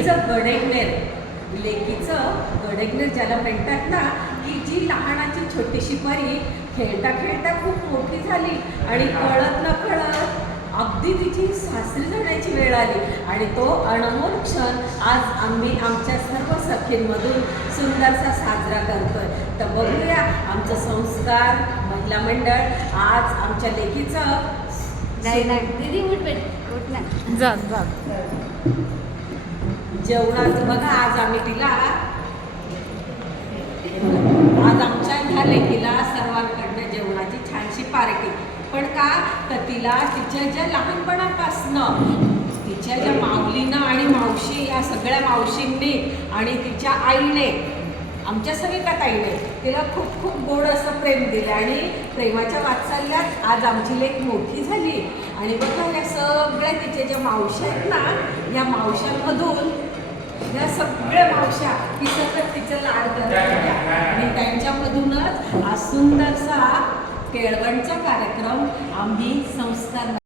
लेकीचं गडेगनेर, लेकीचं गडेगनेर ज्याला म्हणतात ना, की जी लहानाची छोटीशी परी खेळता खेळता खूप मोठी झाली आणि कळत न कळत अगदी तिची सासरी जाण्याची वेळ आली आणि तो अनमोल क्षण आज आम्ही आमच्या सर्व सखींमधून सुंदरसा साजरा करतोय. तर बघूया आमचं संस्कार महिला मंडळ आज आमच्या लेकीचं दीदी उठ ना. जा जा. जेवणाचं बघा. आज आम्ही तिला आज आमच्या ह्या लेकीला सर्वांकडनं जेवणाची छानशी पार्टी. पण का तर तिला तिच्या ज्या लहानपणापासनं तिच्या ज्या माऊलीनं आणि मावशी या सगळ्या मावशींनी आणि तिच्या आईने आमच्या सविता ताईने तिला खूप खूप गोड असं प्रेम दिलं आणि प्रेमाच्या वात्सल्यात आज आमची लेक मोठी झाली. आणि बघा या सगळ्या तिच्या ज्या मावशी आहेत ना, या मावशांमधून या सगळ्या मावश्या ही सतत तिचं लाड करतात आणि त्यांच्यामधूनच हा सुंदरसा केळवणचा कार्यक्रम आम्ही संस्कार